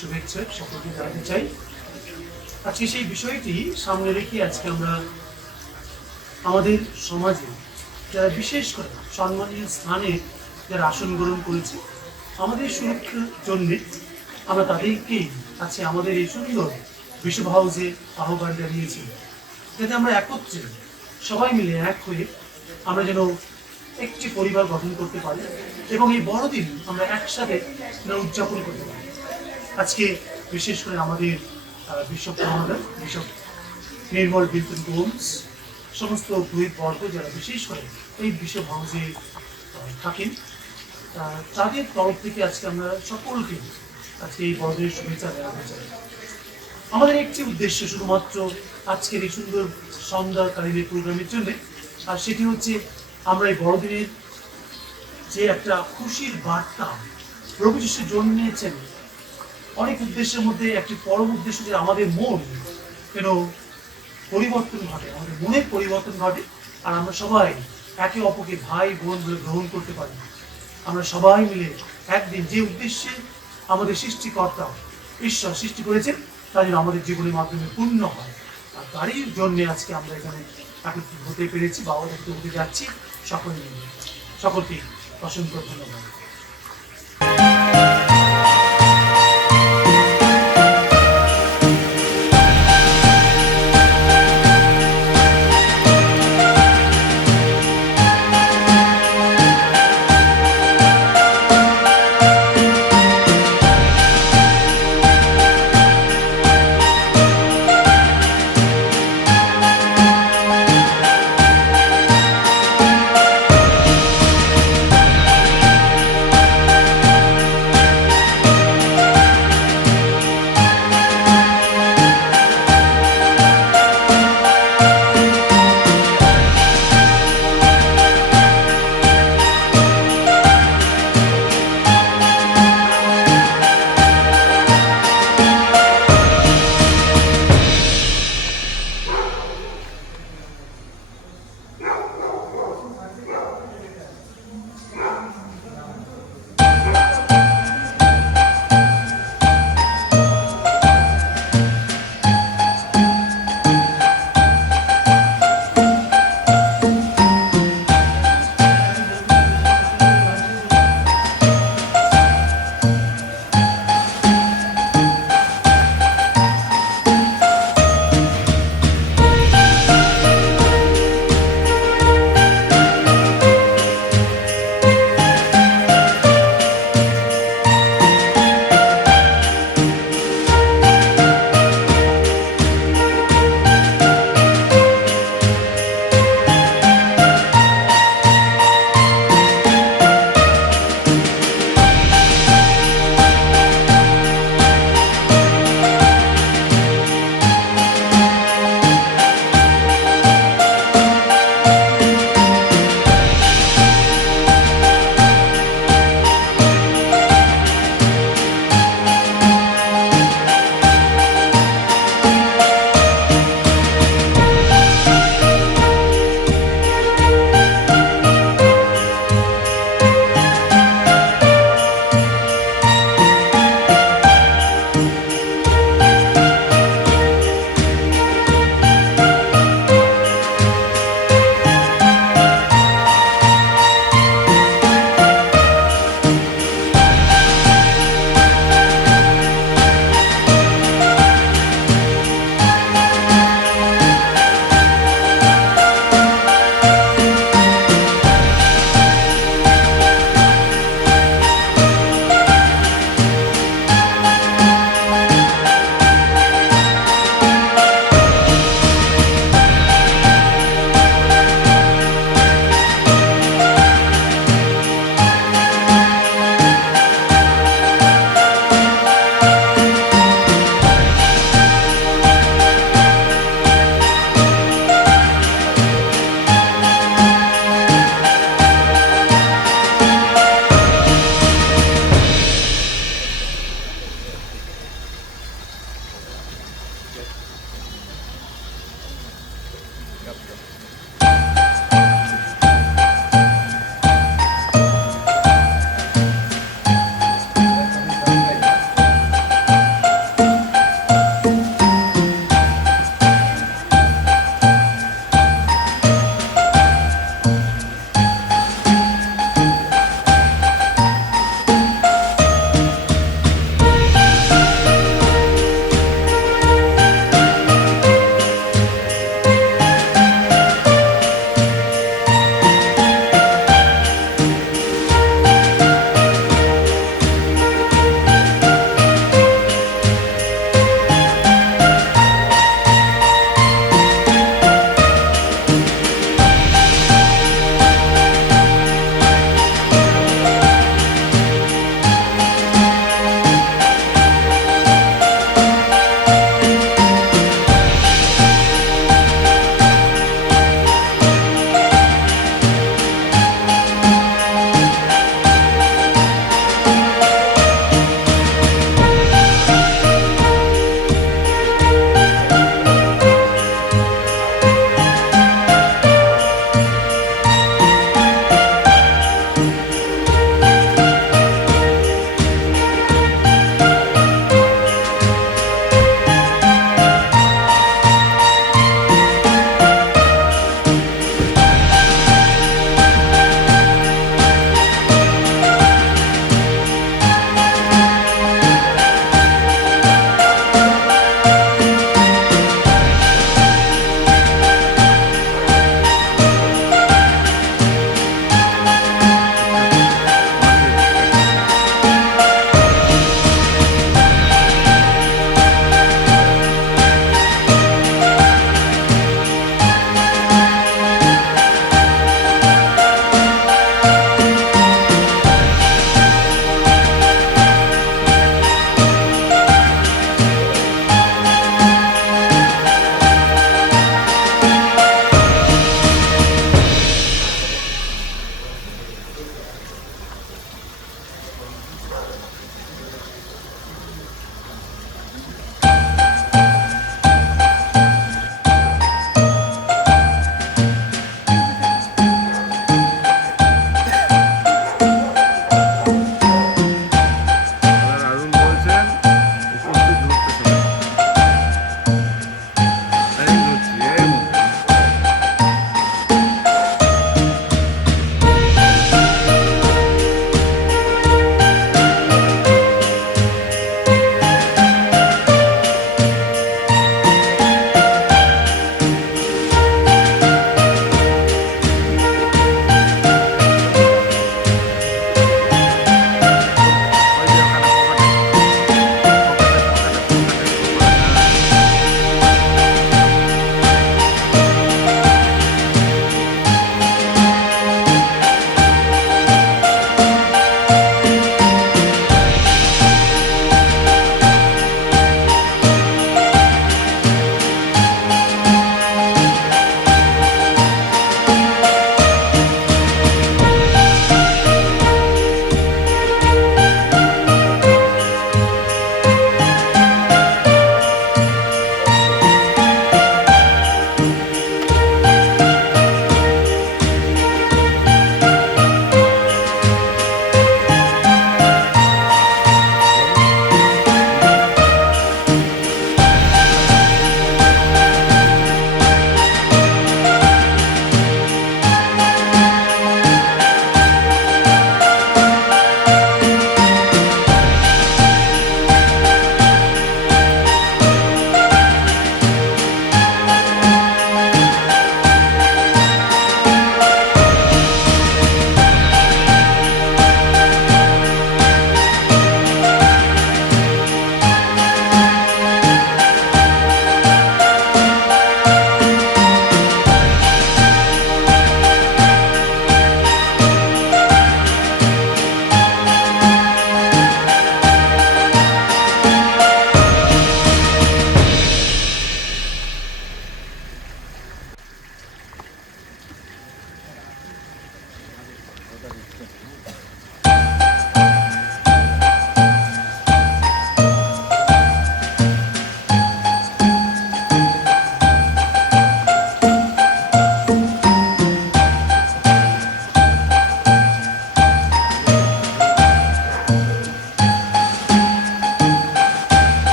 শুভেচ্ছা সকলকে জানাতে চাই। আজকে সেই বিষয়টি সামনে রেখে আজকে আমরা আমাদের সমাজে যারা বিশেষ করে সম্মানীয় স্থানে যারা আসন গ্রহণ করেছে আমাদের সুরক্ষার জন্যে আমরা তাদেরকেই আজকে আমাদের এই সুন্দর বিশ্বভ হাউসে আহ্বান জানিয়েছি, যাতে আমরা একত্রে সবাই মিলে এক হয়ে আমরা যেন একটি পরিবার গঠন করতে পারি এবং এই বড়দিন আমরা একসাথে উদযাপন করতে পারি। আজকে বিশেষ করে আমাদের বিশ্বভ কমান্ডার বিশ্বভ নির্মল বিলতুন গোমস সমস্ত পুরোহিত বর্গ যারা বিশেষ করে এই বিশ্বভ হাউসে থাকেন তাদের তরফ থেকে আজকে আমরা সকলকে আজকে এই বড়দিনের শুভেচ্ছা জানাতে চাই। আমাদের একটি উদ্দেশ্য শুধুমাত্র আজকের এই সুন্দর সন্ধ্যাকালীন প্রোগ্রামের জন্য, আর সেটি হচ্ছে আমরা এই বড়দিনের যে একটা খুশির বার্তা প্রভু যিশু জন্মেছেন, অনেক উদ্দেশ্যের মধ্যে একটি পরম উদ্দেশ্য যে আমাদের মন যেন পরিবর্তন ঘটে, আমাদের মনের পরিবর্তন ঘটে, আর আমরা সবাই একে অপরকে ভাই বোন বলে গ্রহণ করতে পারি। আমরা সবাই মিলে একদিন যে উদ্দেশ্যে আমাদের সৃষ্টিকর্তা ঈশ্বর সৃষ্টি করেছেন তা যেন আমাদের জীবনের মাধ্যমে পূর্ণ হয়, আর তারই জন্যে আজকে আমরা এখানে একত্রিত হতে পেরেছি বা একত্রিত হতে যাচ্ছি সকলে মিলে। সকলকে অসংখ্য ধন্যবাদ।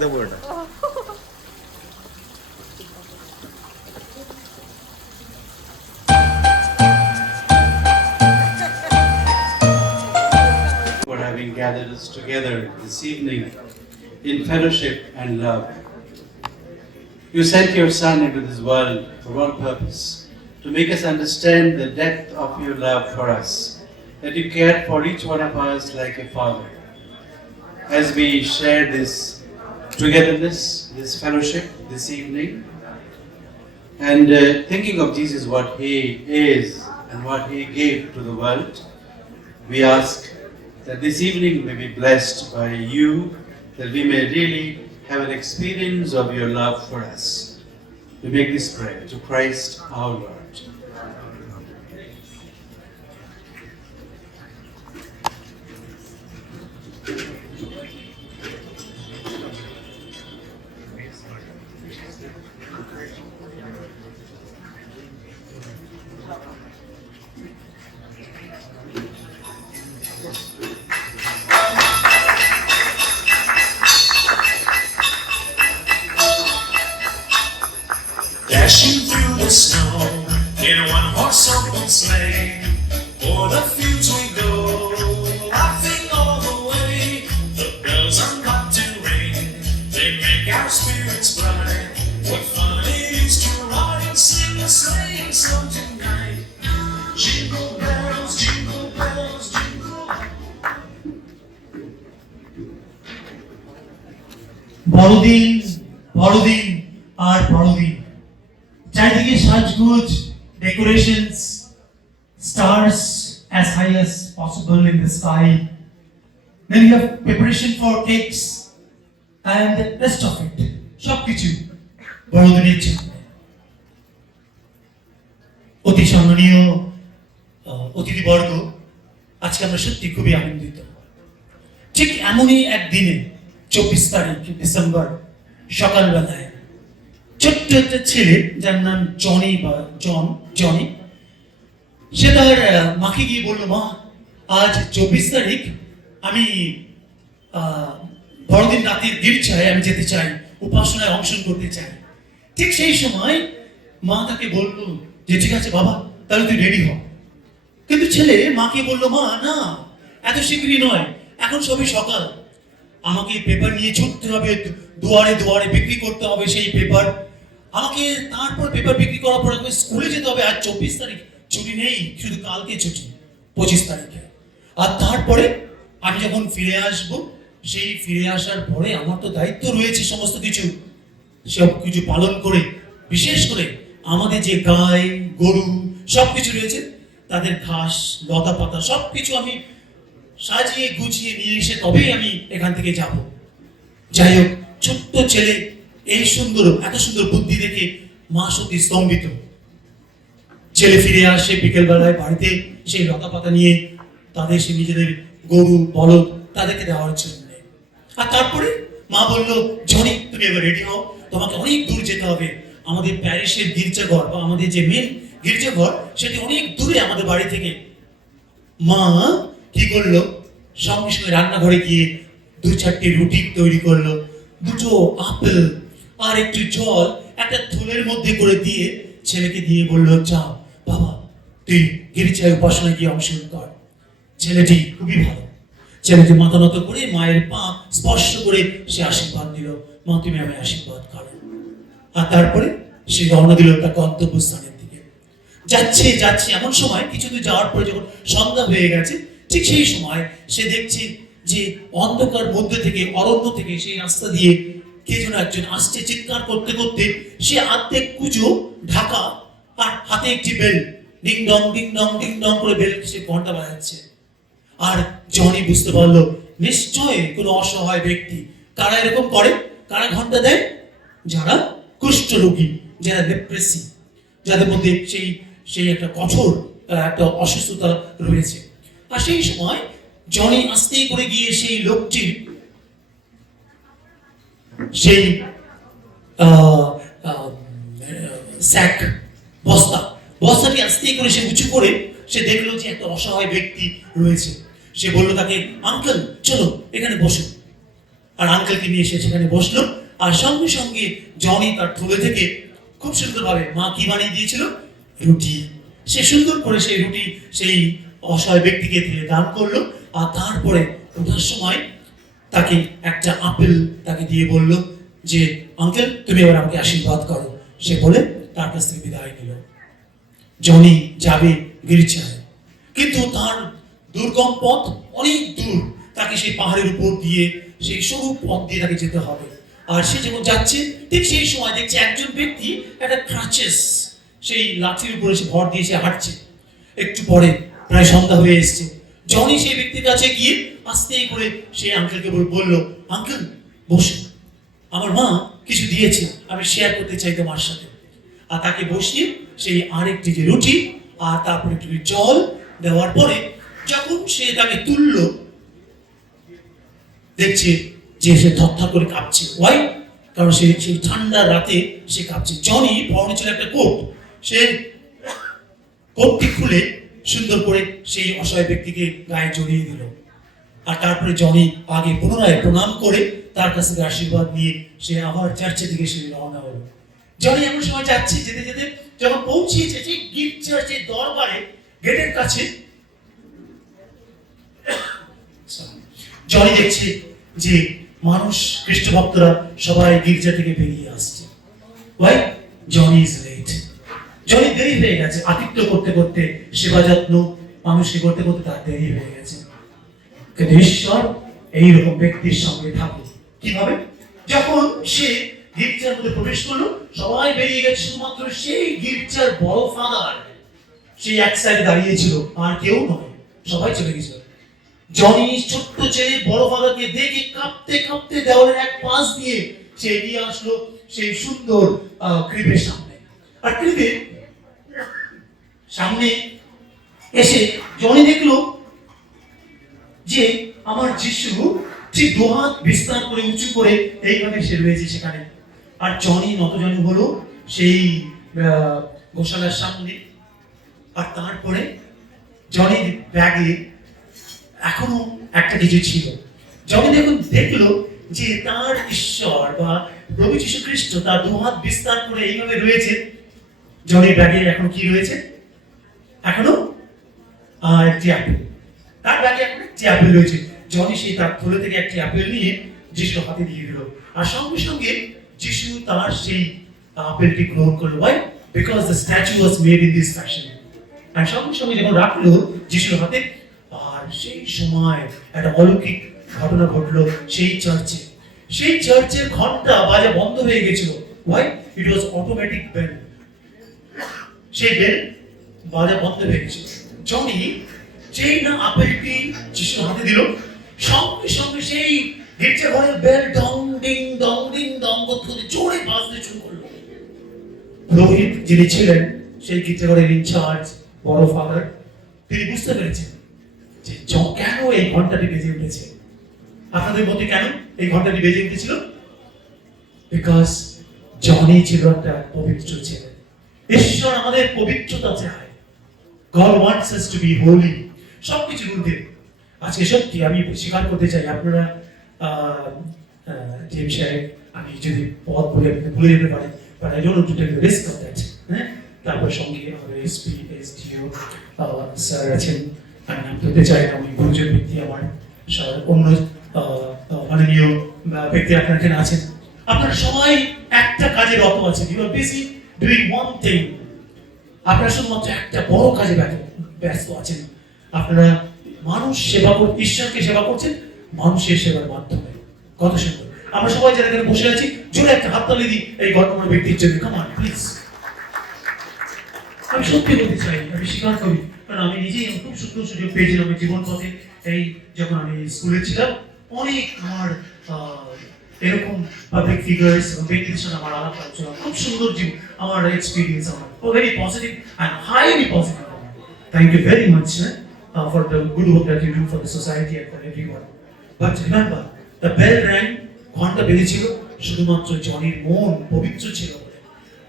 দেবো এটা। For having gathered us together this evening in fellowship and love. You sent your Son into this world for one purpose, to make us understand the depth of your love for us, that you cared for each one of us like a father. As we share this togetherness, this fellowship this evening, and thinking of Jesus, what He is and what He gave to the world, we ask that this evening may be blessed by you, that we may really have an experience of your love for us. We make this prayer to Christ our Lord. Dashing through the snow in a one-horse open sleigh, o'er the fields we go, laughing all the way. The bells are not to ring, they make our spirits bright. What fun it is to ride and sing a sleighing song tonight. Jingle bells, jingle bells, jingle. বড়দিন বড়দিন আর বড়দিন, চারিদিকে সাজগোজ, decorations, stars as high as possible in the sky. Then you have preparation for cakes and the rest of it. সবকিছু বড়দিনের জন্য। অতি সম্মানীয় অতিথিবর্গ, আজকে আমরা সত্যি খুবই আনন্দিত। ঠিক এমনই একদিনে 24 তারিখ ডিসেম্বর সকালবেলায় ছোট্ট একটা ছেলে, যার নাম জনি, সে তার মাকে গিয়ে বললো, মা আজ 24 তারিখ, আমি বড়দিন রাতের গির্জায় আমি যেতে চাই, উপাসনায় অংশগ্রহণ করতে চাই। ঠিক সেই সময় মা তাকে বললো যে ঠিক আছে বাবা, তাহলে তুই রেডি হ। কিন্তু ছেলে মাকে বললো, মা না, এত শীঘ্রই নয়, এখন সবই সকাল, আমাকে পেপার নিয়ে ছুটতে হবে, দুয়ারে দুয়ারে বিক্রি করতে হবে সেই পেপার, আমাকে তারপর পেপার বিক্রি করার পর স্কুলে যেতে হবে। আর 24 তারিখ ছুটি নেই, শুধু কালকে ছুটি, 25 তারিখে। আর তারপরে আমি যখন ফিরে আসব, সেই ফিরে আসার পরে আমার তো দায়িত্ব রয়েছে সমস্ত কিছু, সব কিছু পালন করে, বিশেষ করে আমাদের যে গাই গরু সবকিছু রয়েছে, তাদের ঘাস লতা পাতা সবকিছু আমি সাজিয়ে গুছিয়ে নিয়ে এসে তবেই আমি এখান থেকে যাব। যাই হোক, ছোট্ট ছেলে এই সুন্দর, এত সুন্দর বুদ্ধি দেখে মা সত্যি স্তম্ভিত। ছেলে ফিরে আসে বিকেল বেলায় বাড়িতে, সেই লতা পাতা নিয়ে তাদের সে নিজেদের গরু বলদ তাদেরকে দেওয়ার জন্য। আর তারপরে মা বললো, জনি তুমি এবার রেডি হও, তোমাকে অনেক দূর যেতে হবে। আমাদের প্যারিসের গির্জাঘর বা আমাদের যে মেন গির্জাঘর, সেটি অনেক দূরে আমাদের বাড়ি থেকে। মা কি করলো, সঙ্গে সঙ্গে রান্নাঘরে গিয়ে 2-4টি রুটি তৈরি করলো, 2টো আপেল আর একটু জল একটা থলের মধ্যে করে দিয়ে ছেলেকে দিয়ে বললো, যাও বাবা তুই গির্জায় উপাসনায় গিয়ে অংশগ্রহণ কর। ছেলেটি খুবই ভালো, ছেলেটি মাথা নত করে মায়ের পা স্পর্শ করে সে আশীর্বাদ দিল, মা তুমি আমায় আশীর্বাদ করো। আর তারপরে সে রওনা দিল তার গন্তব্যস্থানের দিকে। যাচ্ছে যাচ্ছে এমন সময় কিছু দূর যাওয়ার পরে যখন সন্ধ্যা হয়ে গেছে, ঠিক সেই সময় সে দেখছে যে অন্ধকার মধ্যে থেকে, অরণ্য থেকে সেই রাস্তা দিয়ে কে যেন একজন আসছে, চিৎকার করতে করতে। সে অর্ধেক কুজো ঢাকা আর হাতে একটি বেল, ডিং ডং করে বেল, সে ঘন্টা বাজাচ্ছে। আর জনি বুঝতে পারলো নিশ্চয় কোনো অসহায় ব্যক্তি। কারা এরকম করে, কারা ঘন্টা দেয়? যারা কুষ্ঠ রোগী, যারা ডিপ্রেসি, যাদের মধ্যে সেই একটা কঠোর একটা অসুস্থতা রয়েছে। আর সেই সময় জনি আস্তে করে গিয়ে সেই লোকটির সেই স্যাক বস্তাটি আস্তে করে সে উঁচু করে সে দেখলো যে একটা অসহায় ব্যক্তি রয়েছে। সে বলল তাকে, আঙ্কেল চলো এখানে বসো। আর আঙ্কেলকে নিয়ে এসে সেখানে বসলো। আর সঙ্গে সঙ্গে জনি তার থলে থেকে খুব সুন্দরভাবে মা কি বানিয়ে দিয়েছিল, রুটি। সে সুন্দর করে সেই রুটি সেই অসহায় ব্যক্তিকে দিয়ে দান করলো। আর তারপরে ওঠার সময় তাকে একটা আপেল তাকে দিয়ে বলল যে আঙ্কেল তুমি এবার আমাকে আশীর্বাদ করো। সে বলে তার কাছ থেকে বিদায় নিল। জনি যাবে গির্জায়, কিন্তু তার দুর্গম পথ অনেক দূর, তাকে সেই পাহাড়ের উপর দিয়ে সেই সরু পথ দিয়ে তাকে যেতে হবে। আর সে যখন যাচ্ছে ঠিক সেই সময় দেখছে একজন ব্যক্তি একটা ক্রাচেস সেই লাঠির উপরে সে ভর দিয়ে সে হাঁটছে। একটু পরে প্রায় সন্ধ্যা হয়ে এসছে। জনি সেই ব্যক্তির কাছে গিয়ে আস্তে করে সেই আঙ্কেলকে বলল, আঙ্কেল বসুন, আমার মা কিছু দিয়েছে, আমি শেয়ার করতে চাই তোমার সাথে। আর তাকে বসিয়ে সেই আরেকটি যে রুটি আর তারপরে একটু জল দেওয়ার পরে যখন সে তাকে তুলল, দেখছে যে সে থরথর করে কাঁপছে। ওয়াই? কারণ সে সেই ঠান্ডা রাতে সে কাঁপছে। জনি পরনে ছিল একটা কোট, সে কোটটি খুলে সুন্দর করে সেই অসহায় ব্যক্তিকে গায়ে জড়িয়ে দিল। আর তারপরে জনি আগে পুনরায় প্রণাম করে তার কাছ থেকে আশীর্বাদ নিয়ে সে আবার চার্চের দিকে সে রওনা হলো। জনি এমন সময় যাচ্ছে, যেতে যেতে যখন পৌঁছিয়েছে সেই গির্জার যে দরবারে গেটের কাছে, জনি দেখছে যে মানুষ খ্রিস্ট ভক্তরা সবাই গির্জা থেকে বেরিয়ে আসছে। Why? Johnny is late. Johnny দেরি হয়ে গেছে, আতিথ্য করতে করতে সেবা যত্ন মানুষকে করতে করতে তার দেরি হয়ে গেছে। কিন্তু ঈশ্বর এইরকম ব্যক্তির সঙ্গে থাকে কিভাবে? যখন সে গির্জার মধ্যে প্রবেশ করলো, সবাই বেরিয়ে গেছে, শুধুমাত্র সেই গির্জার বড় ফাদার সেই এক সাইডে দাঁড়িয়েছিল, আর কেউ নয়, সবাই চলে গেছিল। জনি ছোট্ট ছেলে বড় ফাদারকে দেখে কাঁপতে কাঁপতে দেওয়ালের এক পাশ দিয়ে সে এগিয়ে আসলো সেই সুন্দর ক্রিবের সামনে। আর ক্রিবের সামনে এসে জনি দেখলো যে আমার যিশু ঠিক দুহাত বিস্তার করে উঁচু করে এইভাবে সে রয়েছে সেখানে। আর জনি নতজানু হলো সেই গোশালার সামনে। আর তারপরে জনির ব্যাগে এখনো একটা কিছু ছিল। জনি দেখলো যে তার ঈশ্বর বা প্রভু যীশু খ্রিস্ট তার দুহাত বিস্তার করে এইভাবে রয়েছে। জনির ব্যাগে এখন কি রয়েছে? এখনো একটি আপেল। তার ব্যাগে এখন একটি আপেল রয়েছে। জনি সেই তার থলে থেকে একটি আপেল নিয়ে যিশুর হাতে দিয়ে দিল। আর সঙ্গে সঙ্গে যিশু তার সেই আপেলটি গ্রহণ করলো। Why? Because the statue was made in this fashion. আর সঙ্গে সঙ্গে যখন রাখলো যিশুর হাতে, আর সেই সময় একটা অলৌকিক ঘটনা ঘটলো সেই চার্চে। সেই চার্চের ঘন্টা বাজা বন্ধ হয়ে গেছিল। Why? It was automatic bell. সেই বেল বাজা বন্ধ হয়ে গেছিল। জনি যেই না আপেলটি যিশুর হাতে দিল, সঙ্গে সঙ্গে সেই গির্জা ঘরের বেল ডং ডিং ডং করতে জোরে বাজতে শুরু করলো। পুরোহিত যিনি ছিলেন সেই গির্জা ঘরের ইনচার্জ বড় ফাদার, তিনি বুঝতে পেরেছেন যে কেন এই ঘন্টাটি বেজে উঠেছে। আপনাদের মধ্যে কেন এই ঘন্টাটি বেজে উঠেছিল? বিকজ জনি ছিল একটা পবিত্র ছেলে। ঈশ্বর আমাদের পবিত্রতা চায়। God wants us to be holy. সবকিছুর ঊর্ধ্বে। আজকে সত্যি আমি স্বীকার করতে চাই, আপনারা জেমস সাহেব, আমি যদি পদ বলে ভুলে যেতে পারি, but I don't want to take the risk of that. হ্যাঁ, তারপর সঙ্গে আমাদের এসপি এসডিও স্যার আছেন। আমি নাম বলতে চাই না, আমি গুরুজন ব্যক্তি আমার অন্য মাননীয় ব্যক্তি আপনার এখানে আছেন। আপনারা সবাই একটা কাজে রত আছেন। You are busy doing one thing. আপনারা শুধুমাত্র একটা বড় কাজে ব্যস্ত আছেন। আপনারা মানুষ সেবা ঈশ্বরকে সেবা করছেন মানুষের সেবার মাধ্যমে। কত সুন্দর। আমরা সবাই যারা এখানে বসে আছি, জোরে একটা হাততালি দিই এই ঘটনার ব্যক্তির জন্য। Come on please. আমি সত্যি বলতে চাই, আমি স্বীকার করি, কারণ আমি নিজেই খুব সুন্দর সুযোগ পেয়েছিলাম আমার জীবন পথে। এই যখন আমি স্কুলে ছিলাম, অনেক আমার এরকম পাবলিক ফিগার্স এবং ব্যক্তিদের সাথে আমার আলাপ আলোচনা, খুব সুন্দর জীবন আমার এক্সপিরিয়েন্স, আমার very positive and highly positive. Thank you very much for the good work that you do for the society and for everyone. But remember, the bell rang, ঘন্টা বেজেছিল শুধুমাত্র জনির মন পবিত্র ছিল বলে।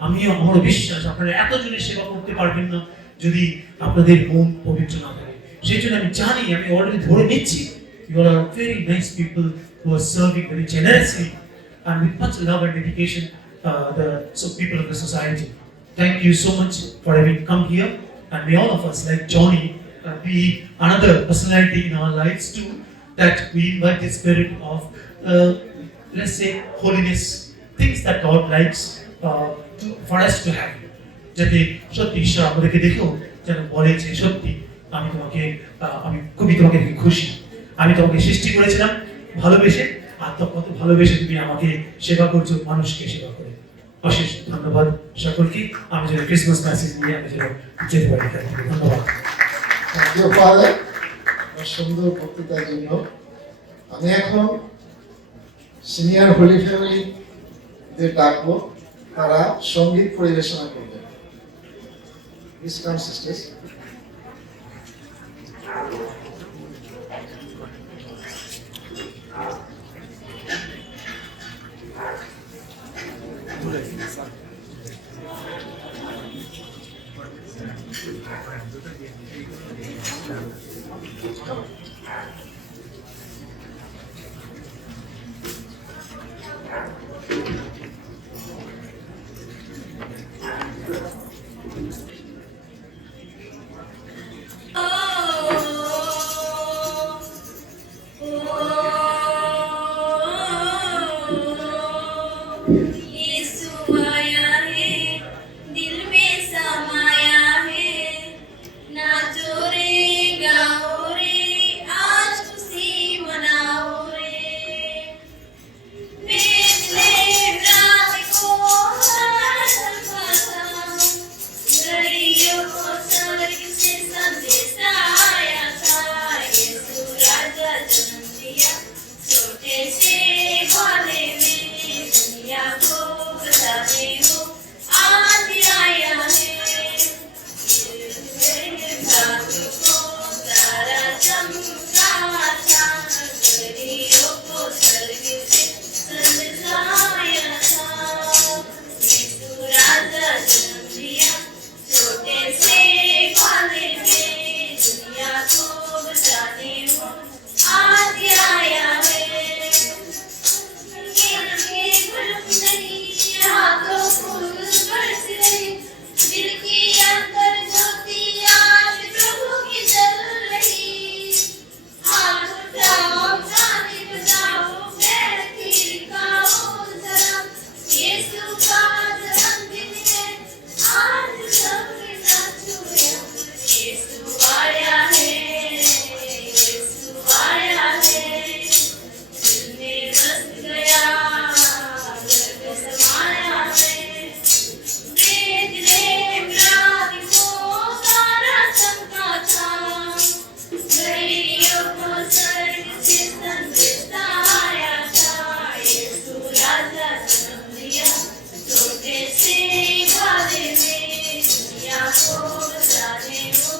আমিও আমার বিশ্বাস আপনারা এতজনের সেবা করতে পারবেন না যদি আপনাদের মন পবিত্র না থাকে। সেই জন্য আমি জানি, আমি অলরেডি ধরে নিচ্ছি, you are very nice people, who are serving very generously and with much love and dedication the people of the society. Thank you so much for having come here, and may all of us, like Johnny, be another personality in our lives too, that we invite the spirit of, let's say, holiness, things that God likes for us to have. যাতে সত্যি ঈশ্বর আমাদেরকে দেখেও যেন বলে যে সত্যি আমি খুবই তোমাকে দেখে খুশি, আমি তোমাকে সৃষ্টি করেছিলাম ভালোবেসে, আর কত ভালোবেসে তুমি আমাকে সেবা করছো, মানুষকে সেবা করে। অশেষ ধন্যবাদ সকলকে। আমি যেন ক্রিসমাস মেসেজ নিয়ে আমি যেন যেতে পারি। ধন্যবাদ। থ্যাংক ইউ ফাদার, সুন্দর বক্তৃতার জন্য। আমি এখন সিনিয়র হোলি ফ্যামিলিদের ডাকবো, তারা সঙ্গীত পরিবেশনা করবেন। Please come, sisters. यीशु आया है, दिल में समाया है, नाचो रे गाओ रे, आज खुशी मनाओ रे। बेथलेहम रात को हर्षोल्लास था, घड़ियों को स्वर्ग से संदेश आया था, यीशु राजा जन्म लिया छोटे से ग्वाले में, दुनिया को बताने वो आज आया है। रात को तारा चमका था, घड़ियों को स्वर्ग से संदेश आया था, यीशु राजा जन्म लिया छोटे से ग्वाले में, दुनिया को बताने वो आज आया है। हाथों फूल बरस रहे, दिल की अंतर ज्योति आज प्रभु की जल रही। हाथ उठाओ, गाने बजाओ, पैर थिरकाओ जरा, यीशु का जन्मदिन है, आज सब नाचो। यीशु आया है, यीशु आया है, दिल में बस गया, घर में समाया है। बेथलेहम रात को तारा चमका था, घड़ियों को स्वर्ग से संदेश आया था, यीशु राजा जन्म लिया छोटे से ग्वाले में, दुनिया को बताने वो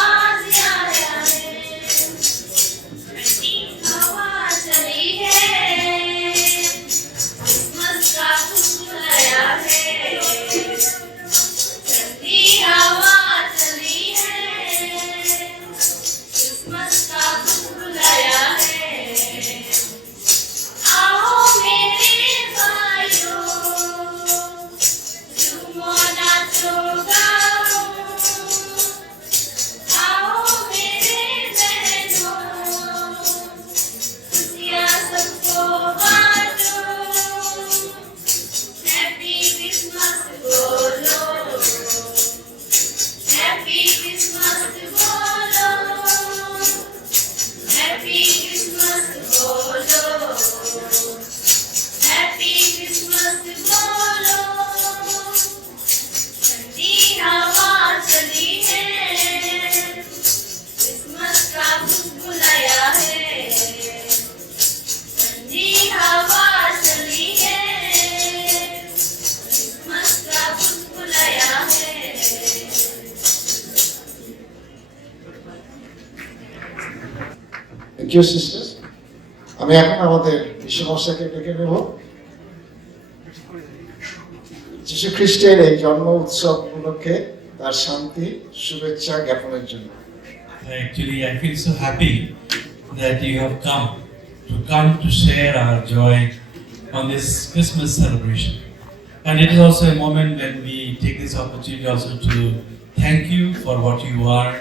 आज आया है। ठंडी हवा चली है, क्रिसमस का खुशबुलाया है, ठंडी हवा चली है, क्रिसमस का खुशबुलाया है। आओ मेरे भाइयों, झूमो नाचो गाओ, आओ मेरे बहनों, खुशियाँ सबको बांटो, हैप्पी क्रिसमस बोलो, हैप्पी क्रिसमस बोलो, हैप्पी क्रिसमस बोलो, हैप्पी क्रिसमस बोलो। ठंडी हवा चली है, क्रिसमस का खुशबुलाया है, ठंडी हवा चली है, क्रिसमस का खुशबुलाया है। Thank you sisters. আমি এখন আমাদের বিশ্বমশাইকে ডেকে নেব যীশু খ্রিস্টের এই জন্ম উৎসব উপলক্ষে তার শান্তি শুভেচ্ছা জ্ঞাপনের জন্য। Actually, I feel so happy that you have come to come to share our joy on this Christmas celebration. And it is also a moment when we take this opportunity also to thank you for what you are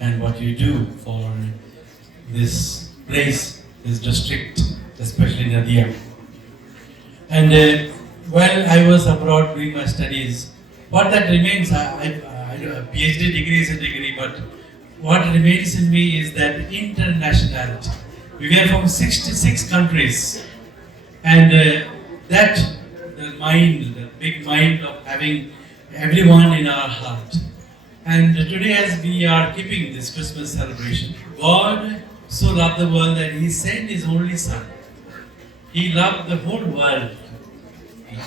and what you do for this place, this district, especially Nadia. And while I was abroad doing my studies, what that remains, I do a PhD degree is a degree, but what remains in me is that internationality. We were from 66 countries, and that the big mind of having everyone in our heart. And today, as we are keeping this Christmas celebration, God so loved the world that He sent His only Son. He loved the whole world.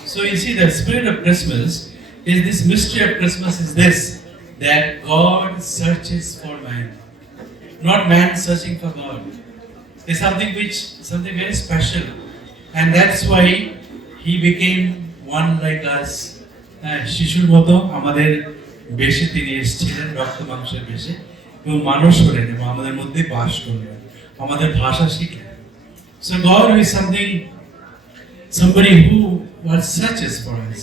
So you see, the spirit of Christmas is this mystery of Christmas is this, that God searches for man, not man searching for God. It's something very special, and that's why He became one like us. শিশুর মতো আমাদের বেশে তিনি এসেছিলেন, রক্ত মাংসের বেশে, এবং মানুষ হলেন এবং আমাদের মধ্যে বাস করলেন, আমাদের ভাষা শিখলেন। So God is somebody who searches for us.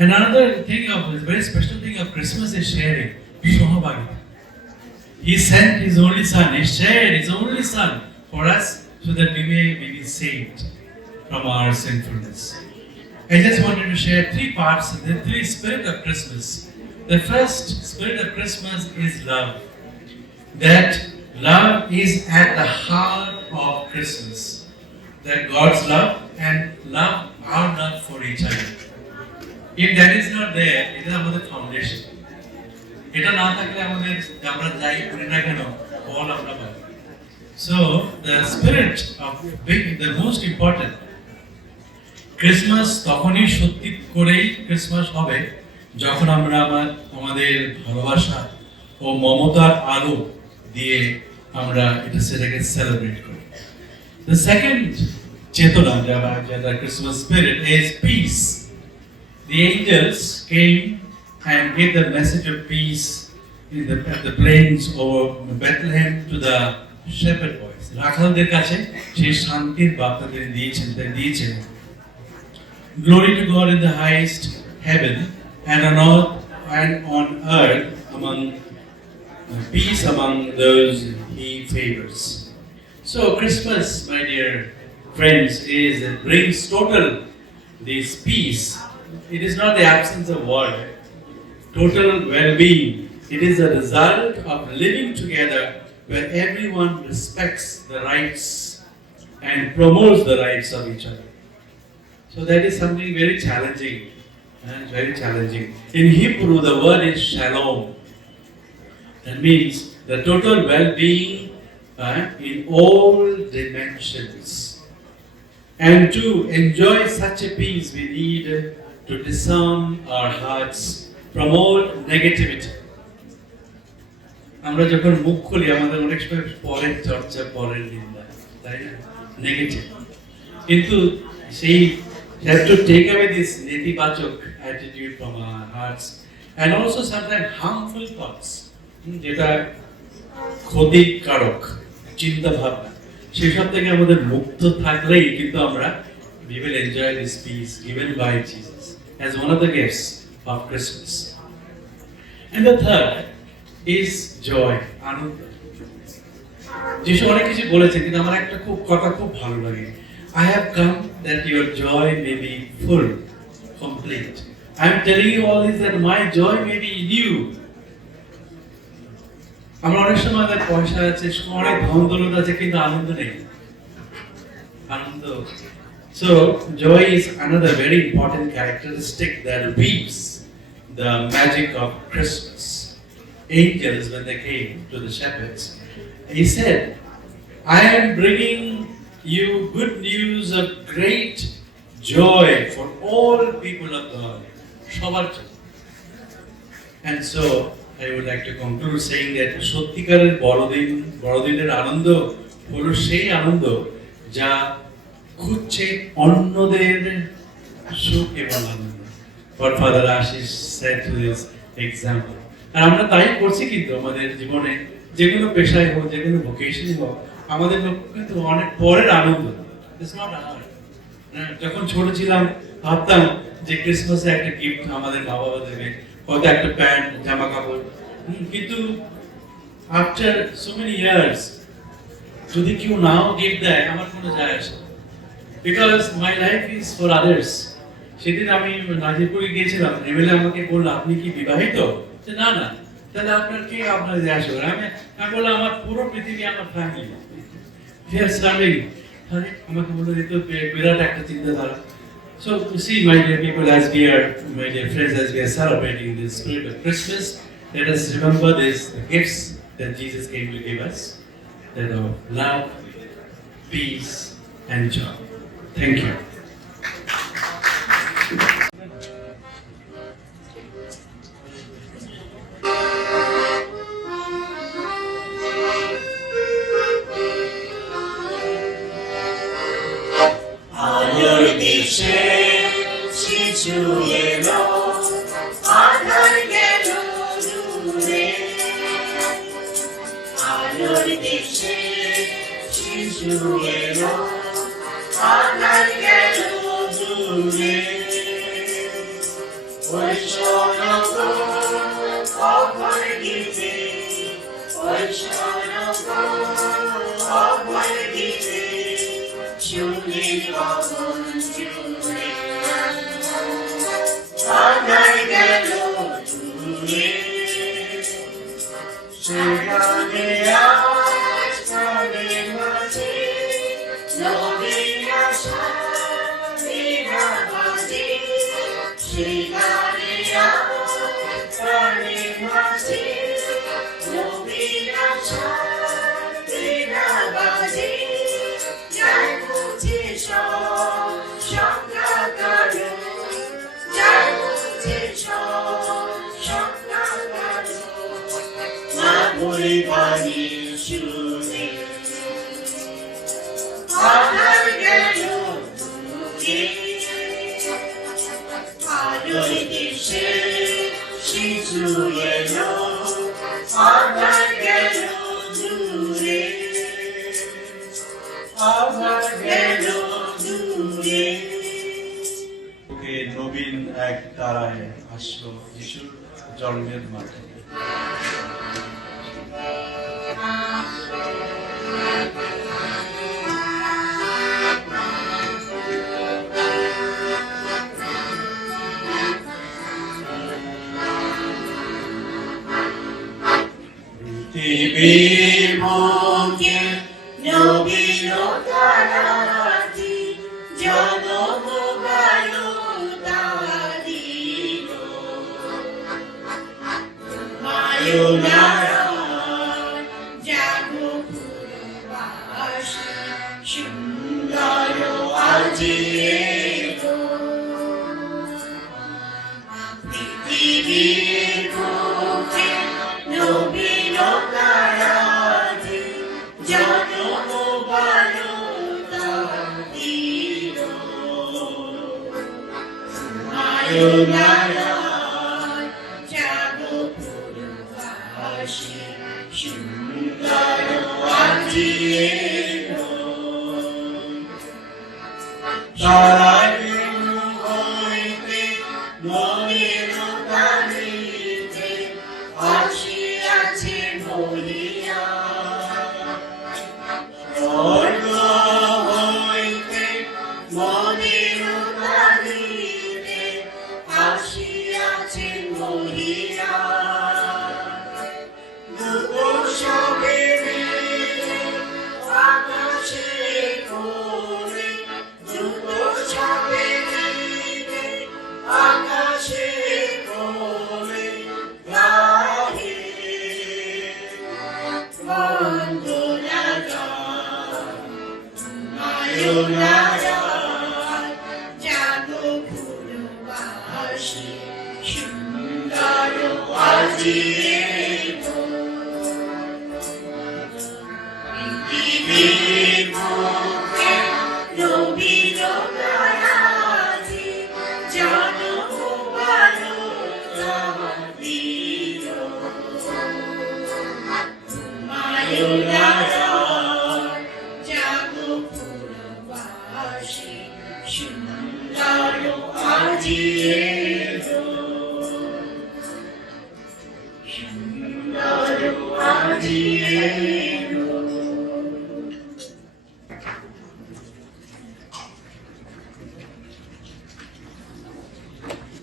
And another thing very special thing of Christmas is sharing, সহভাগিতা। He sent His only Son, He shared His only Son for us so that we may be saved from our sinfulness. I just wanted to share three parts, the three spirit of Christmas. The first spirit of Christmas is love. That love is at the heart of Christmas. That God's love and our love for each other. If that is not there, it is আমাদের foundation. এটা না থাকলে আমাদের আমরা যাই করি না কেন ফল আমরা পাই। So the spirit of the most important Christmas তখনই সত্যি করেই ক্রিসমাস হবে যখন আমরা আমাদের ভালোবাসা ও মমতার আলো দিয়ে আমরা সেটাকে সেলিব্রেট করি। The second চেতনা যেটা Christmas spirit is peace. The angels came and gave the message of peace at the plains over Bethlehem to the shepherd boys. রাখালদের কাছে সেই শান্তির বার্তা তিনি দিয়েছেন। Glory to God in the highest heaven, and on earth among peace among those He favors. So Christmas, my dear friends, brings total this peace. It is not the absence of war. Total well-being. It is a result of living together where everyone respects the rights and promotes the rights of each other. So that is something very challenging. Very challenging. In Hebrew, the word is shalom. That means the total well-being in all dimensions. And to enjoy such a peace, we need to disarm our hearts from all negativity. আমরা যখন মুখ খুলি আমাদের অনেক সময় পরের চর্চা, পরের নিন্দা, তাই না, নেগেটিভ। কিন্তু সেই have to take away this নেতিবাচক attitude from our hearts, and also sometimes harmful thoughts, যেটা ক্ষতিকারক চিন্তা ভাবনা, সেসব থেকে আমাদের মুক্ত থাকলেই কিন্তু আমরা we will enjoy this peace given by Jesus as one of the gifts of Christmas. And the third is joy, আনন্দ। যিশু অনেক কিছু বলেছেন, কিন্তু আমার একটা কথা খুব ভালো লাগে। I have come that your joy may be full, complete. I am telling you all this that my joy may be in you. আমরা অনেক সময় আমাদের পয়সা আছে, অনেক ধন দৌলত আছে, কিন্তু আনন্দ নেই। আনন্দ। So joy is another very important characteristic that weaves the magic of Christmas. Angels, when they came to the shepherds, He said, I am bringing you good news of great joy for all people of God. And so I would like to conclude saying that সত্যিকারের বড়দিনের আনন্দ হলো সেই আনন্দ যা খুঁজছে অন্যদের সুখ এবং আনন্দ। What Father Ashish said to this example. আর আমরা তাই করছি কিন্তু আমাদের জীবনে যে কোনো পেশায় হোক, যে কোনো ভোকেশনই হোক, আমাদের লোক কিন্তু অনেক পরের আনন্দ। It's not our. যখন ছোট ছিলাম ভাবতাম যে ক্রিসমাসে একটা গিফট আমাদের মা বাবা দেবে, হয়তো একটা প্যান্ট, জামা কাপড়। কিন্তু আফটার সো মেনি ইয়ার্স যদি কেউ নাও গিফট দেয় আমার কোনো যায় আসে না, because my life is for others. সেদিন আমি নাজিরপুরে গিয়েছিলাম, এমএলএ আমাকে বললো আপনি কি বিবাহিত? না না, তাহলে আপনার কে আপনার যায় আসবে? আমি বললাম আমার পুরো পৃথিবী আমার ফ্যামিলি। আমাকে বললো এই তো বিরাট একটা চিন্তাধারা। So you see, my dear people, my dear friends, as we are celebrating the spirit of Christmas, let us remember this, the gifts that Jesus came to give us, that of love, peace, and joy. Thank you. আলোর দেশে শিশু এলো, আধার গেল দূরে। আলোর দেশে শিশু এলো, আধার গেল দূরে। ওই শোনো গো অভয় গীতে, ওই শোনো গো অভয় গীতে, শুনি গগন জুড়ে। আধার গেল দূরে, সেখানে আজ প্রাণের মাঝে নবীন আশা বীণা বাজে। সেখানে আজ প্রাণের মাঝে নবীন আশা বীণা বাজে। যার মুছে সব সংজ্ঞা কালো, যার মুছে সব সংজ্ঞা কালো, মা বলে বাণী শুনে। আধার গেল দূরে, আলোর দেশে শিশু এলো, আধার গেল দূরে। আধার গেল দূরে। ওকে নবীন এক তারায় আসলো যিশুর জন্মের মাধ্যমে। পৃথিবীর বুকে নবীন তারাটি জনম বায়ু তারিল। মায়ু নারায়ণ জাগো পুরবাসী, সুন্দর আজি এলো। পৃথিবীর বুকে নবীন তারাটি জনম বায়ু তারিল। মায়ু নারায়ণ জাগো পুরবাসী, সুন্দর আজি এলো। তারার হইতে নবীন তারিতে আসিয়াছে বলিয়া। স্বর্গ হইতে নবীন তারিতে আসিয়াছে বলিয়া। দূত সবে মিলে আকাশে করে, দূত সবে মিলে আকাশে করে গাহে। বন্দনা গান মায়ু নারায়ণ জাগো পুরবাসী, সুন্দর আজি এলো। পৃথিবীর বুকে নবীন তারাটি জনম বায়ু তারিল। মায়ু নারায়ণ সুন্দর আজিয়ে এলো।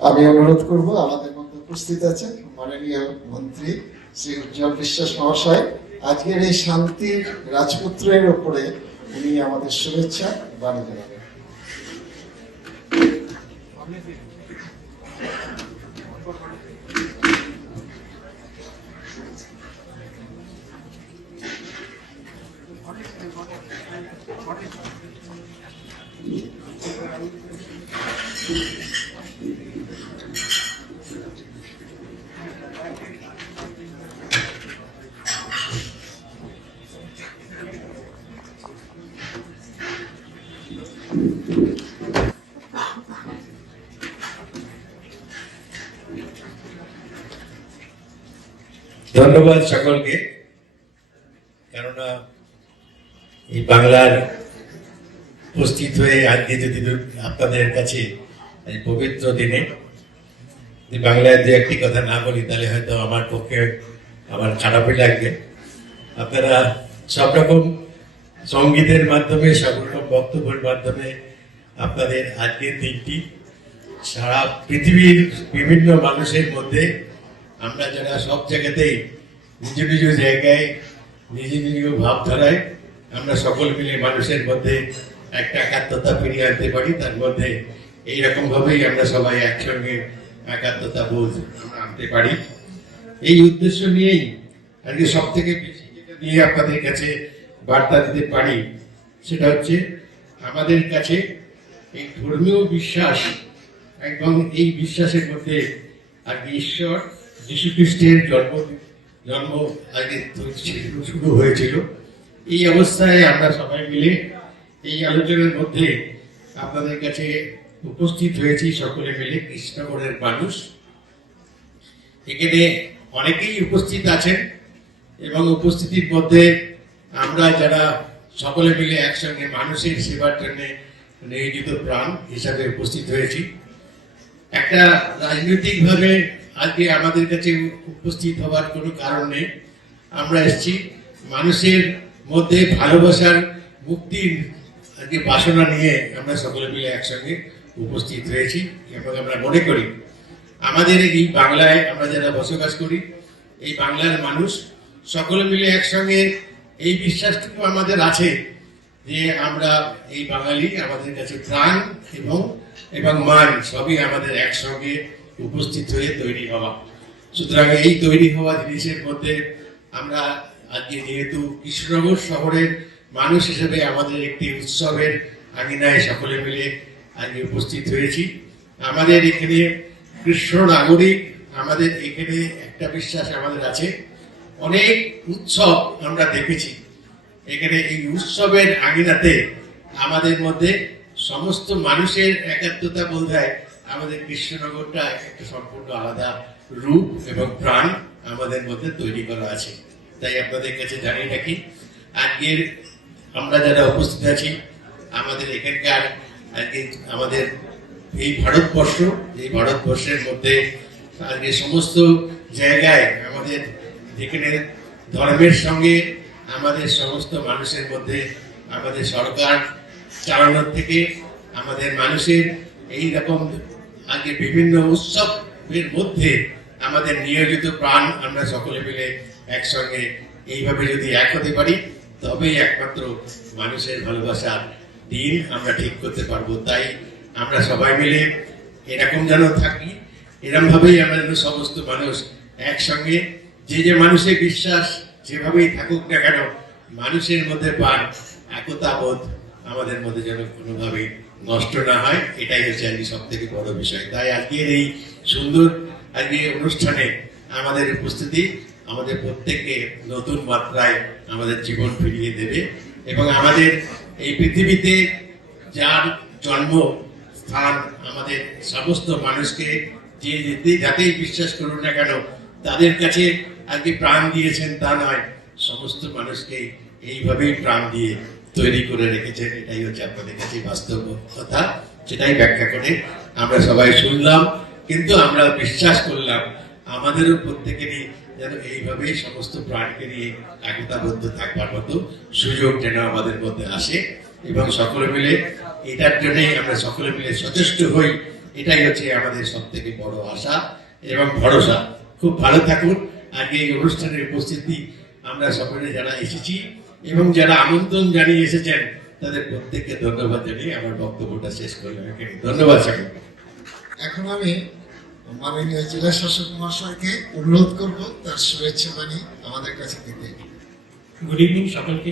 আমি অনুরোধ করব আমাদের মধ্যে উপস্থিত আছেন মাননীয় মন্ত্রী শ্রী উজ্জ্বল বিশ্বাস মহাশয়, আজকের এই শান্তির রাজপুত্রের উপরে উনি আমাদের শুভেচ্ছা বাণী জানাবেন। ধন্যবাদ সকলকে। কেননা এই বাংলার উপস্থিত হয়ে আজকে যদি আপনাদের কাছে এই পবিত্র দিনে বাংলায় দু একটি কথা না বলি তাহলে হয়তো আমার পক্ষে আমার খারাপই লাগবে। আপনারা সব রকম সঙ্গীতের মাধ্যমে সব রকম বক্তব্যের মাধ্যমে আপনাদের আজকের দিনটি সারা পৃথিবীর বিভিন্ন মানুষের মধ্যে আমরা যারা সব জায়গাতেই নিজ নিজ জায়গায় নিজ নিজ ভাবধারায় আমরা সকল মিলে মানুষের মধ্যে একটা একাত্মতা ফিরিয়ে আনতে পারি, তার মধ্যে এইরকম ভাবেই আমরা সবাই একসঙ্গে একাত্মতা বোধ আমরা আনতে পারি। এই উদ্দেশ্য নিয়েই আজকে সব থেকে বেশি যেটা নিয়ে আপনাদের কাছে বার্তা দিতে পারি সেটা হচ্ছে আমাদের কাছে এই ধর্মীয় বিশ্বাস এবং এই বিশ্বাসের মধ্যে আজকে ঈশ্বর যীশু খ্রিস্টের জন্ম আগে শুরু হয়েছিল। এই অবস্থায় আমরা সবাই মিলে এই আলোচনার মধ্যে আপনাদের কাছে উপস্থিত হয়েছি সকলে মিলে কৃষ্ণনগরের মানুষ। এখানে অনেকেই উপস্থিত আছেন এবং উপস্থিতির মধ্যে আমরা যারা সকলে মিলে একসঙ্গে মানুষের সেবার জন্য নিয়োজিত প্রাণ হিসাবে উপস্থিত হয়েছি। একটা রাজনৈতিকভাবে আজকে আমাদের কাছে উপস্থিত হওয়ার কোনো কারণ নেই। আমরা এসেছি মানুষের মধ্যে ভালোবাসার মুক্তির আজকে বাসনা নিয়ে আমরা সকলে মিলে একসঙ্গে উপস্থিত হয়েছি এবং আমরা মনে করি আমাদের এই বাংলায় আমরা যারা বসবাস করি এই বাংলার মানুষ সকলে মিলে একসঙ্গে এই বিশ্বাসটুকু আমাদের আছে যে আমরা এই বাঙালি, আমাদের কাছে প্রাণ এবং মান সবই আমাদের একসঙ্গে উপস্থিত হয়ে তৈরি হওয়া। সুতরাং এই তৈরি হওয়া জিনিসের মধ্যে আমরা আজকে যেহেতু কৃষ্ণনগর শহরের মানুষ হিসেবে আমাদের একটি উৎসবের আঙিনায় সকলে মিলে আজকে উপস্থিত হয়েছি। আমাদের এখানে কৃষ্ণ নাগরিক, আমাদের এখানে একটা বিশ্বাস আমাদের আছে, অনেক উৎসব আমরা দেখেছি। এখানে এই উৎসবের আঙিনাতে আমাদের মধ্যে সমস্ত মানুষের একাত্মতা বোধহয় আমাদের কৃষ্ণনগরটা একটা সম্পূর্ণ আলাদা রূপ এবং প্রাণ আমাদের মধ্যে তৈরি করা আছে। তাই আপনাদের কাছে জানিয়ে রাখি আজকের আমরা যারা উপস্থিত আছি আমাদের এখানকার আজকে আমাদের এই ভারতবর্ষের মধ্যে আজকে সমস্ত জায়গায় আমাদের যেখানে ধর্মের সঙ্গে আমাদের সমস্ত মানুষের মধ্যে আমাদের সরকার চালানোর থেকে আমাদের মানুষের এই রকম আজকে বিভিন্ন উৎসবের মধ্যে আমাদের নিয়োজিত প্রাণ আমরা সকলে মিলে একসঙ্গে এইভাবে যদি এক হতে পারি তবেই একমাত্র মানুষের ভালোবাসার দিন আমরা ঠিক করতে পারবো। তাই আমরা সবাই মিলে এরকম যেন থাকি, এরকম ভাবেই আমরা যেন সমস্ত মানুষ একসঙ্গে যে মানুষের বিশ্বাস যেভাবেই থাকুক না কেন মানুষের মধ্যে পান একতা বোধ আমাদের মধ্যে যেন কোনোভাবেই নষ্ট না হয়, এটাই হচ্ছে আজকে সব থেকে বড় বিষয়। তাই আজকের এই সুন্দর আজকে অনুষ্ঠানে আমাদের উপস্থিতি আমাদের প্রত্যেককে নতুন মাত্রায় আমাদের জীবন ফিরিয়ে দেবে এবং আমাদের এই পৃথিবীতে যার জন্ম স্থান আমাদের সমস্ত মানুষকে যাতেই বিশ্বাস করুন না কেন তাদের কাছে আজকে প্রাণ দিয়েছেন তা নয়, সমস্ত মানুষকে এইভাবেই প্রাণ দিয়ে তৈরি করে রেখেছেন। এটাই হচ্ছে আপনাদের কাছে বাস্তব কথা, সেটাই ব্যাখ্যা করে আমরা সবাই শুনলাম, কিন্তু আমরা বিশ্বাস করলাম আমাদেরও প্রত্যেকেরই যেন এইভাবেই সমস্ত প্রাণকে নিয়ে একতাবদ্ধ থাকবার মতো সুযোগ যেন আমাদের মধ্যে আসে, এবং সকলে মিলে এটার জন্যই আমরা সকলে মিলে সচেষ্ট হই। এটাই হচ্ছে আমাদের সব থেকে বড় আশা এবং ভরসা। খুব ভালো থাকুন। আজকে এই অনুষ্ঠানের উপস্থিতি আমরা সকলে যারা এসেছি এবং যারা আমন্ত্রণ জানিয়ে এসেছেন তাদের প্রত্যেককে ধন্যবাদ জানিয়ে আমার বক্তব্যটা শেষ করলাম। ধন্যবাদ সকলকে। এখন আমি মাননীয় জেলা শাসক মহাশয়কে অনুরোধ করব তার শুভেচ্ছা বাণী আমাদের কাছে দিতে। গুড ইভিনিং সকলকে।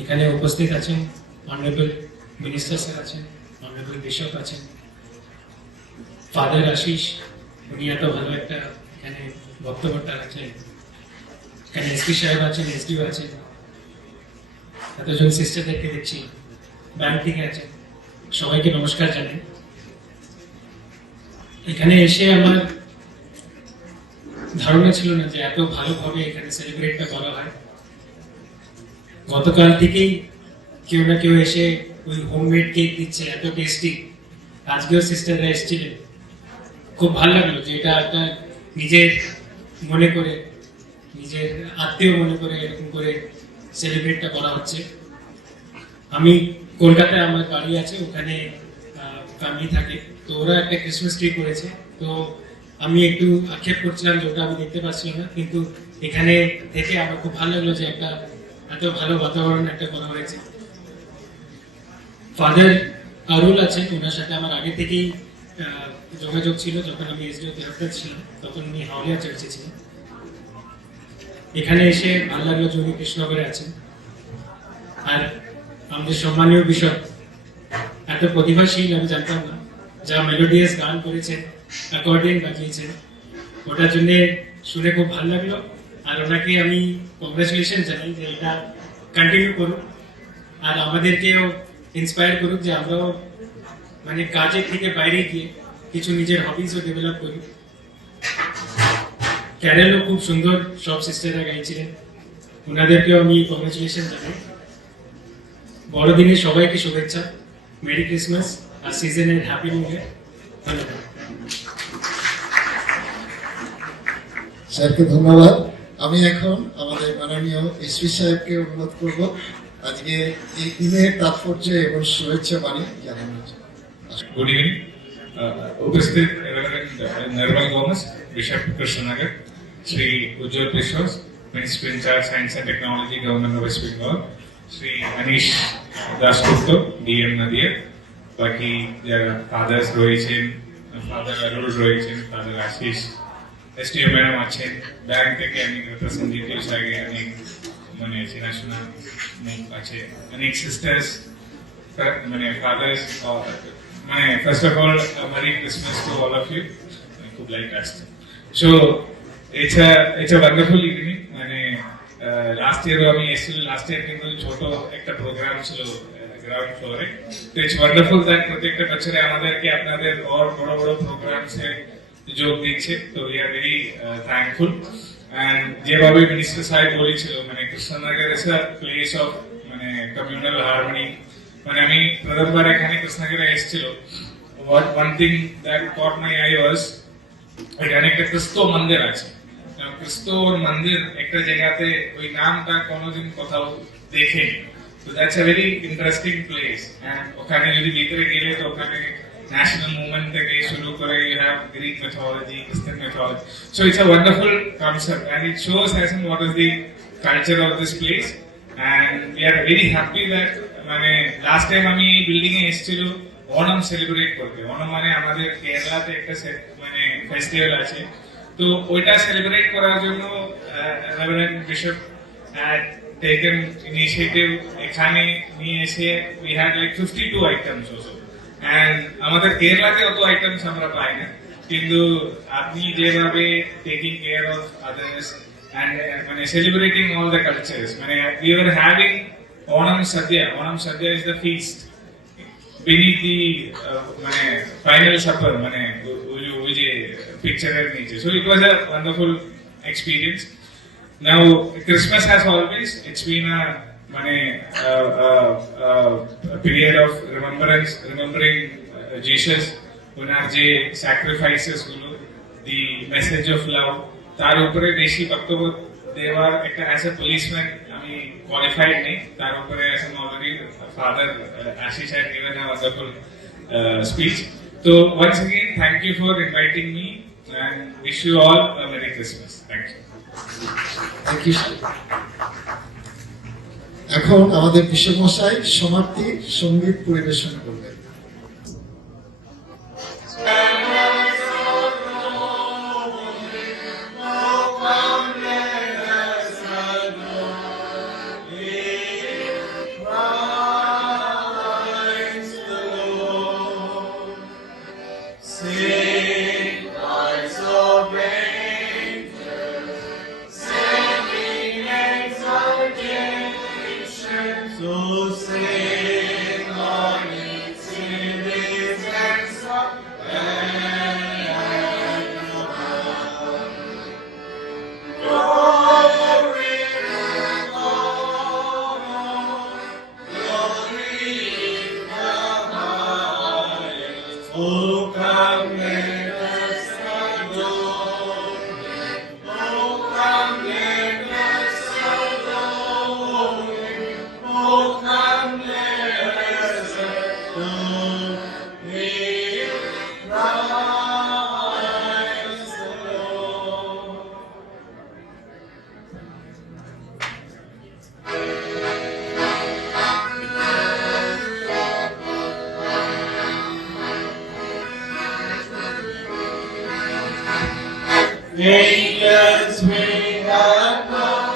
এখানে উপস্থিত আছেন অনারেবল মিনিস্টার স্যার আছেন, অনারেবল বিশপ আছেন, ফাদার আশিস, উনি এত ভালো একটা এখানে বক্তব্যটা আছেন, এখানে এসপি সাহেব আছেন, এসডিও আছেন, এতজন সিস্টারদেরকে দেখছি, ব্যাংক থেকে আছেন, সবাইকে নমস্কার জানাই। এখানে এসে আমার ধারণা ছিল না যে এত ভালোভাবে এখানে সেলিব্রেটটা করা হয়। গতকাল থেকেই কেউ না কেউ এসে ওই হোমমেড কেক দিচ্ছে, এত টেস্টি। আজকেও সিস্টাররা এসেছিলেন, খুব ভালো লাগলো যে এটা একটা নিজের মনে করে, নিজের আত্মীয় মনে করে এরকম করে সেলিব্রেটটা করা হচ্ছে। আমি কলকাতায় আমার বাড়ি আছে, ওখানে ফ্যামিলি থাকে, তো ওরা একটা ক্রিসমাস ট্রি করেছে, তো আমি একটু আক্ষেপ করছিলাম যে ওটা আমি দেখতে পাচ্ছিলাম না, কিন্তু এখানে থেকে আমার খুব ভালো লাগলো যে একটা এত ভালো বাতাবরণ একটা করা হয়েছে। ফাদার আরুল আছেন, ওনার সাথে আমার আগে থেকেই যোগাযোগ ছিল। যখন আমি এসডিও তেহট্টার ছিলাম তখন উনি হাওড়িয়া চার্চে ছিলেন। এখানে এসে ভালো লাগলো যে উনি কৃষ্ণনগরে আছেন। আর আমাদের সম্মানীয় বিষয় এত প্রতিভাশীল আমি জানতাম না, যা মেলোডিয়াস গান করেছেন, অ্যাকর্ডিয়ন বাজিয়েছেন, ওটার জন্য শুনে খুব ভালো লাগলো। আর ওনাকে আমি কংগ্রাচুলেশন জানাই যে এটা কন্টিনিউ করুন, আর আমাদেরকেও ইন্সপায়ার করুক যে আমরাও মানে কাজের থেকে বাইরে গিয়ে কিছু নিজের হবিজও ডেভেলপ করি। ক্যারেলও খুব সুন্দর সব সিস্টাররা গাইছিলেন, ওনাদেরকেও আমি কংগ্রাচুলেশন জানাই। বড়দিনের সবাইকে শুভেচ্ছা, মেরি ক্রিসমাস আর সিজনের হ্যাপি নিউ ইয়ার। ধন্যবাদ। স্যারকে ধন্যবাদ। আমি এখন আমাদের মাননীয় এসপি সাহেবকে অনুরোধ করব আজকে এই দিনের তাৎপর্য এবং শুভেচ্ছা বাণী জানানোর জন্য। Good evening. উপস্থিত Reverend Nirmal Gomez, Bishop Krishnanagar, Sri Ujjwal Biswas, Minister in Charge Science and Technology, Government of West Bengal, Sri Anish Dasgupta, DM Nadia, বাকি যারা ফাদার্স রয়েছেন, ফাদার আরুল রয়েছেন, ফাদার আশিস, এসটিও ম্যাডাম আছেন, ব্যাংক থেকে অনেক রিপ্রেজেন্টেটিভস আগে অনেক মানে চেনাশোনা মুখ আছে, অনেক সিস্টার্স, মানে ফাদার্স, মানে first of all merry Christmas to all of you. খুব লাইক আসছে। So it's a wonderful evening. মানে লাস্ট ইয়ারও আমি এসেছিলাম, লাস্ট ইয়ার কিন্তু ছোট একটা প্রোগ্রাম ছিল গ্রাউন্ড ফ্লোরে। তো ইটস ওয়ান্ডারফুল দ্যাট প্রত্যেকটা বছরে আমাদেরকে আপনাদের ওর বড় বড় প্রোগ্রামসে যোগ দিচ্ছে। তো we are very thankful. And যেভাবে মিনিস্টার সাহেব বলেছিল, মানে Krishnanagar is a place of মানে কমিউনাল হারমোনি। মানে আমি প্রথমবার এখানে কৃষ্ণনগরে এসেছিল, one thing that caught my eye was এখানে একটা ক্রিস্তো মন্দির আছে। ক্রিস্টোর মন্দির একটা জায়গাতে, ওই নামটা কোনোদিন কোথাও দেখেনি। তো that's a very interesting place. And ওখানে যদি ভিতরে গেলে তো ওখানে ন্যাশনাল মুভমেন্ট থেকে শুরু করে you have Greek mythology, Christian mythology. So it's a wonderful concept and it shows as in what is the culture of this place. And we are very happy that মানে last time আমি এই building এ এসেছিল Onam celebrate করতে। ওনাম মানে আমাদের কেরালাতে একটা মানে festival আছে, তো ওইটা সেলিব্রেট করার জন্য reverend bishop had taken initiative, এখানে নিয়ে এসে we had like 52 items also. And আমাদের কেরালাতে অত আইটেমস আমরা পাই না, কিন্তু আপনি যেভাবে taking care of others and মানে সেলিব্রেটিং অল দ্য কালচার্স, মানে we are having Onam Sadhya. Onam Sadhya is the feast beneath the মানে final supper, মানে ওই যে পিকচারের নিচে। So it was a wonderful experience. Now Christmas has always, it's been a মানে a period of remembering Jesus, ওনার যে sacrifices গুলো, দি message of love, তার উপরে বেশি বক্তব্য দেওয়ার একটা অ্যাজ এ পুলিশম্যান আমি কোয়ালিফাইড নেই, তার উপরে as an already father Ashish had given a wonderful speech. তো once again thank you for inviting me and wish you all a Merry Christmas. Thank you. Thank you. এখন আমাদের বিশ্বমশাই সমাপ্তির সঙ্গীত পরিবেশন করবেন। Angels bring our God,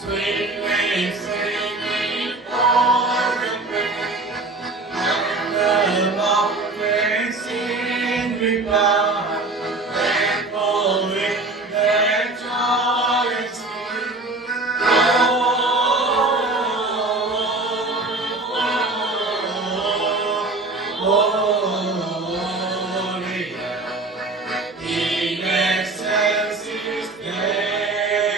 sweet waves singing for the rain, and the mountains in reply, thankful with their joy and sing. In excelsis Deo,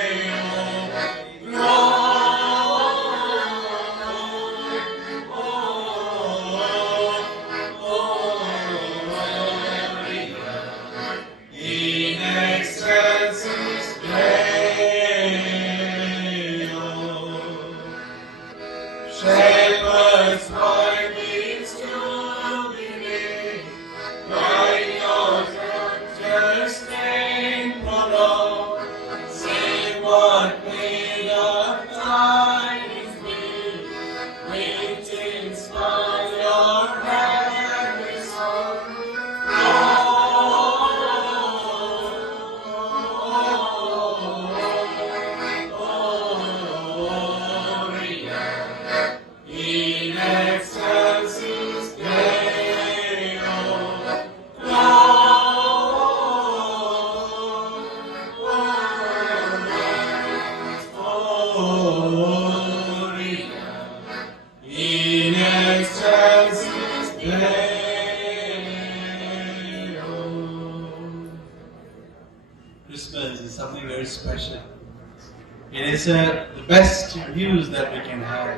in excelsis Deo. Shepherds boy needs to be made by your just name prolong. Say what made of tidings be, which inspire your every song. In excelsis in excelsis Deo. Christmas is something very special. It is the best news that we can have,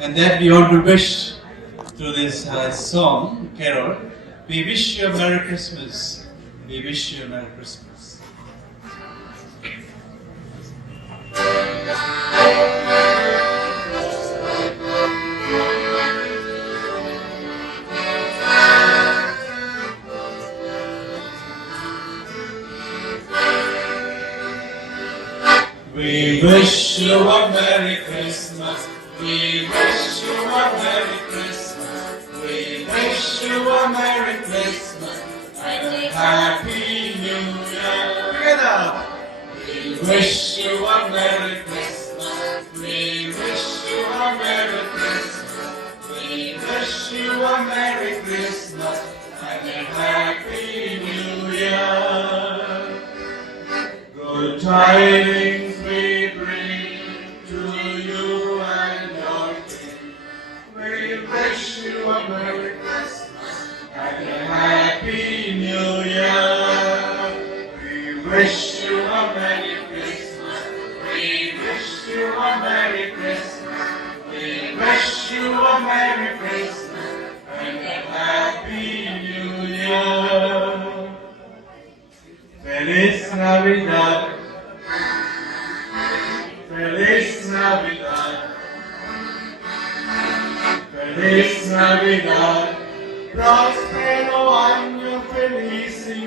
and that we want to wish through this song, carol. We wish you a Merry Christmas. We wish you a Merry Christmas. We wish you a Merry Christmas. We wish you a Merry Christmas. We wish you a Merry Christmas and a Happy New Year. Together. We wish you a Merry Christmas. We wish you a Merry Christmas. We wish you a Merry Christmas and a Happy New Year. Good tidings we bring to you and your king. We wish you a Merry Christmas and a Happy New Year. We wish you a Merry Christmas. We wish you a Merry Christmas. We wish you a Merry Christmas and a Happy New Year. Navidad, próspero año, felicidad.